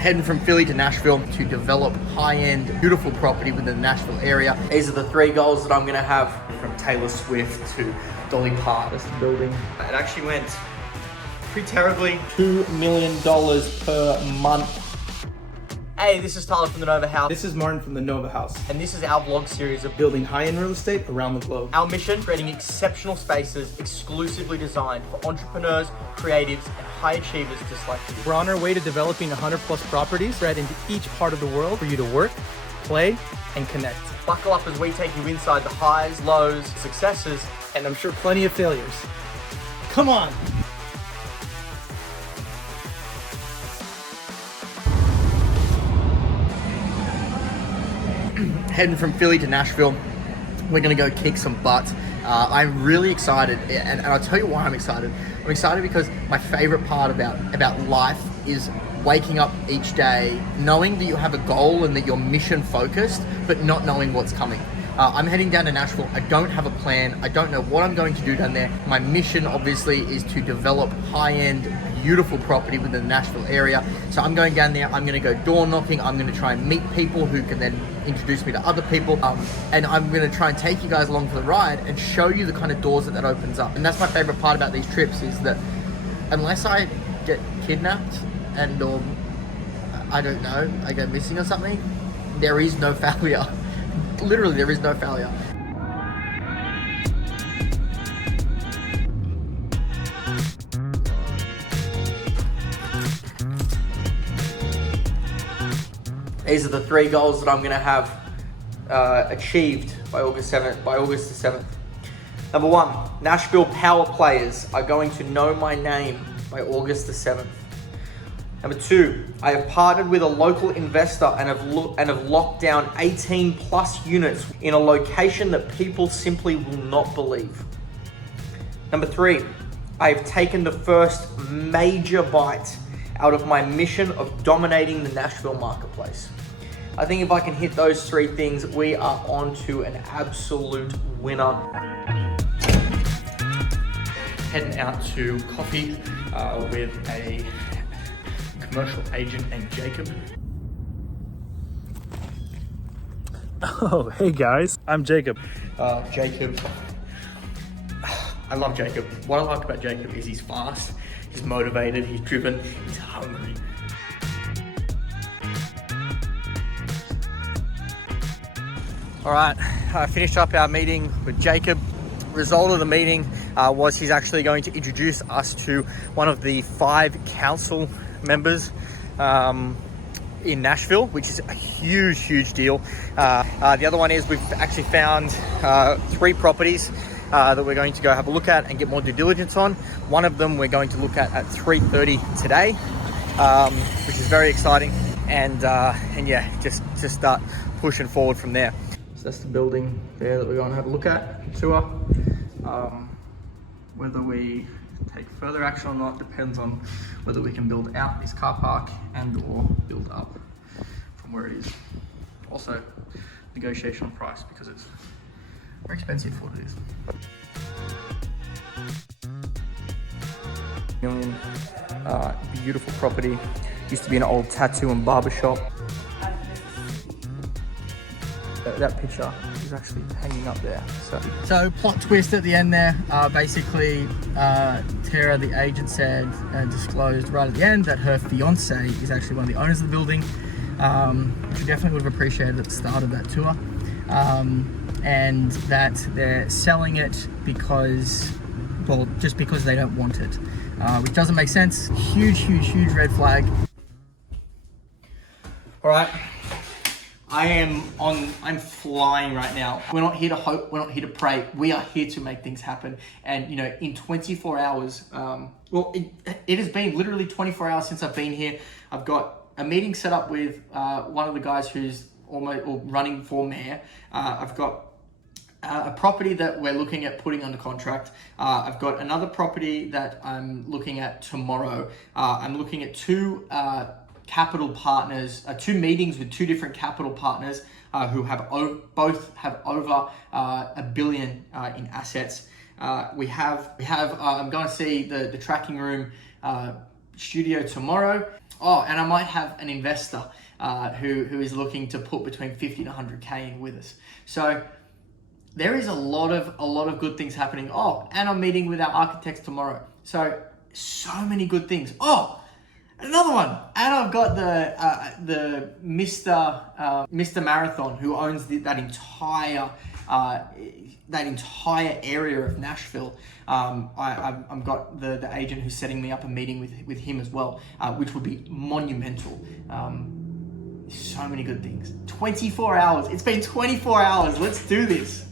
Heading from Philly to Nashville to develop high-end, beautiful property within the Nashville area. These are the 3 goals that I'm gonna have, from Taylor Swift to Dolly Parton. This building, it actually went pretty terribly. $2 million per month. Hey, this is Tyler from the Nova Haus. This is Martin from the Nova Haus. And this is our vlog series of Building high-end real estate around the globe. our mission, creating exceptional spaces exclusively designed for entrepreneurs, creatives, and high achievers just like you. We're on our way to developing 100+ properties spread into each part of the world for you to work, play, and connect. Buckle up as we take you inside the highs, lows, successes, And I'm sure plenty of failures. Come on! Heading from Philly to Nashville. We're gonna go kick some butt. I'm really excited, and I'll tell you why I'm excited. I'm excited because my favorite part about life is waking up each day knowing that you have a goal and that you're mission focused, but not knowing what's coming. I'm heading down to Nashville. I don't have a plan. I don't know what I'm going to do down there. My mission obviously is to develop high-end, beautiful property within the Nashville area. So I'm going down there. I'm going to go door knocking. I'm going to try and meet people who can then introduce me to other people. And I'm going to try and take you guys along for the ride and show you the kind of doors that opens up. And that's my favorite part about these trips, is that unless I get kidnapped and or I don't know, I go missing or something, there is no failure. Literally, there is no failure. These are the 3 goals that I'm going to have achieved by August the 7th. Number 1, Nashville power players are going to know my name by August the 7th. Number 2, I have partnered with a local investor and have locked down 18 plus units in a location that people simply will not believe. Number 3, I have taken the first major bite out of my mission of dominating the Nashville marketplace. I think if I can hit those 3 things, we are on to an absolute winner. Heading out to coffee with a commercial agent named Jacob. Oh, hey guys, I'm Jacob. Jacob, I love Jacob. What I like about Jacob is he's fast, he's motivated, he's driven, he's hungry. All right, I finished up our meeting with Jacob. Result of the meeting was he's actually going to introduce us to one of the 5 council members in Nashville, which is a huge deal. The other one is we've actually found 3 properties that we're going to go have a look at and get more due diligence on. One of them we're going to look at 3:30 today, which is very exciting, and yeah, just start pushing forward from there. So that's the building there that we're going to have a look at, tour. Whether we take further action or not depends on whether we can build out this car park and or build up from where it is. Also, negotiation on price, because it's very expensive for what it is. Million, beautiful property. Used to be an old tattoo and barber shop. That picture is actually hanging up there. So plot twist at the end there. Basically, Tara, the agent, said disclosed right at the end that her fiance is actually one of the owners of the building, which we definitely would have appreciated at the start of that tour, and that they're selling it because, well, just because they don't want it, which doesn't make sense. Huge red flag. All right. I'm flying right now. We're not here to hope, we're not here to pray. We are here to make things happen. And you know, in 24 hours, well, it has been literally 24 hours since I've been here. I've got a meeting set up with one of the guys who's running for mayor. I've got a property that we're looking at putting under contract. I've got another property that I'm looking at tomorrow. I'm looking at 2 capital partners, 2 meetings with 2 different capital partners who have both have over $1 billion in assets. I'm going to see the tracking room studio tomorrow. Oh, and I might have an investor who is looking to put between 50 to 100K in with us. So there is a lot of good things happening. Oh, and I'm meeting with our architects tomorrow. So many good things. Oh, another one. And I've got the Mr. Marathon, who owns that entire area of Nashville. I've got the agent who's setting me up a meeting with him as well, which would be monumental. So many good things. 24 hours. It's been 24 hours. Let's do this.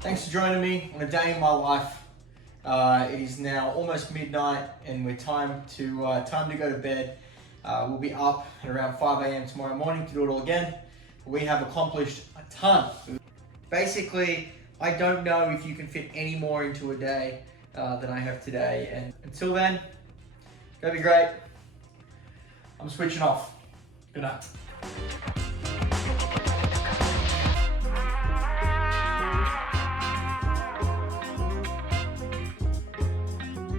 Thanks for joining me on a day in my life. It is now almost midnight, and we're time to go to bed. We'll be up at around 5 a.m. tomorrow morning to do it all again. We have accomplished a ton. Basically, I don't know if you can fit any more into a day than I have today. And until then, go be great. I'm switching off. Good night.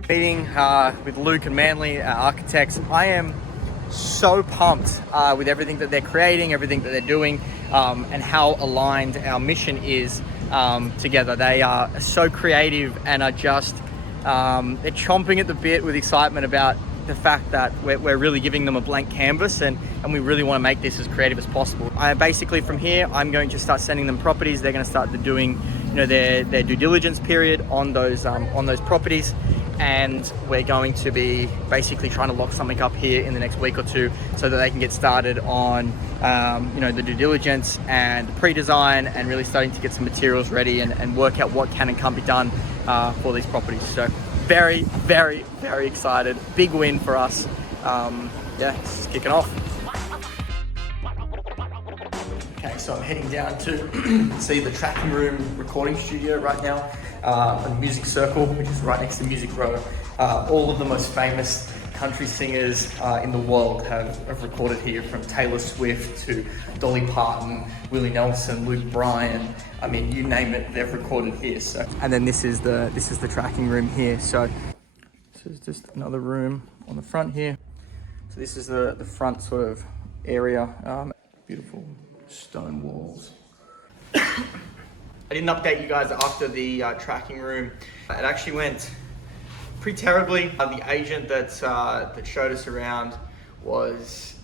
Meeting with Luke and Manly, our architects. I am so pumped with everything that they're creating, everything that they're doing, and how aligned our mission is together. They are so creative and are just, they're chomping at the bit with excitement about the fact that we're really giving them a blank canvas, and we really want to make this as creative as possible. Basically from here, I'm going to start sending them properties. They're going to start doing, their due diligence period on those properties. And we're going to be basically trying to lock something up here in the next week or two so that they can get started on, the due diligence and pre-design, and really starting to get some materials ready and work out what can and can't be done for these properties. So very, very, very excited. Big win for us. It's kicking off. Okay, so I'm heading down to see the tracking room recording studio right now. On Music Circle, which is right next to Music Row. All of the most famous country singers in the world have recorded here, from Taylor Swift to Dolly Parton, Willie Nelson, Luke Bryan. I mean, you name it, they've recorded here. So, and then this is the tracking room here. So this is just another room on the front here. So this is the front sort of area. Beautiful stone walls. I didn't update you guys after the tracking room. It actually went pretty terribly. The agent that showed us around was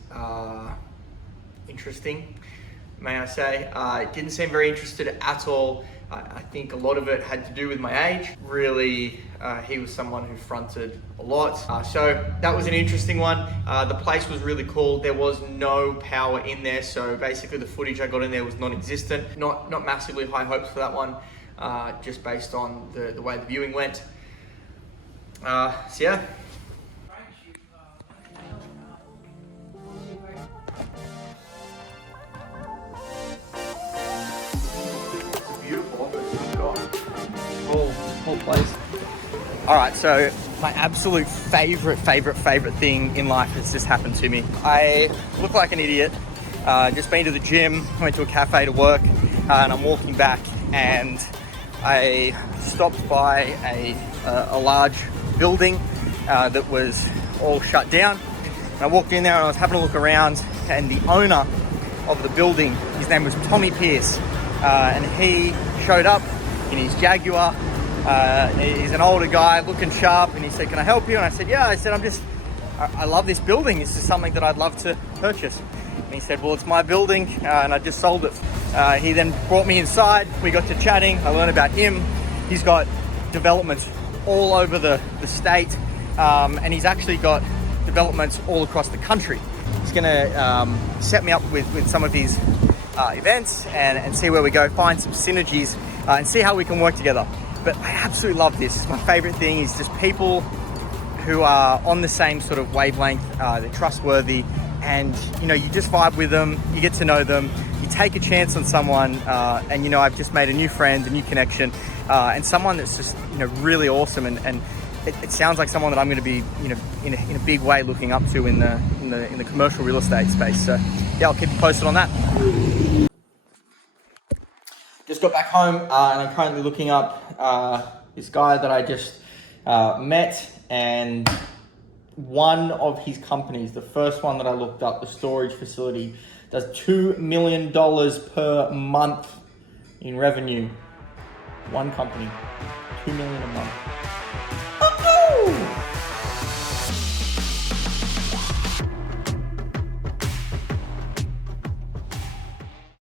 interesting, may I say. It didn't seem very interested at all. I think a lot of it had to do with my age. Really, he was someone who fronted a lot. So that was an interesting one. The place was really cool. There was no power in there, so basically the footage I got in there was non-existent. Not massively high hopes for that one, just based on the way the viewing went. So yeah. Whole place. All right, so my absolute favorite thing in life has just happened to me. I look like an idiot. Just been to the gym, went to a cafe to work, and I'm walking back, and I stopped by a large building that was all shut down. And I walked in there and I was having a look around, and the owner of the building, his name was Tommy Pierce, and he showed up in his Jaguar. He's an older guy, looking sharp, and he said, "Can I help you?" And I said, "Yeah." I said, I love this building. This is something that I'd love to purchase." And he said, "Well, it's my building, and I just sold it." He then brought me inside. We got to chatting. I learned about him. He's got developments all over the state, and he's actually got developments all across the country. He's gonna set me up with some of his events and see where we go, find some synergies, and see how we can work together. But I absolutely love this. It's my favorite thing is just people who are on the same sort of wavelength. They're trustworthy, and you just vibe with them, you get to know them, you take a chance on someone, and I've just made a new friend, a new connection, and someone that's just really awesome, and it sounds like someone that I'm going to be in a big way looking up to in the commercial real estate space. So yeah, I'll keep you posted on that. Just got back home and I'm currently looking up this guy that I just met, and one of his companies, the first one that I looked up, the storage facility, does $2 million per month in revenue. One company, $2 million a month.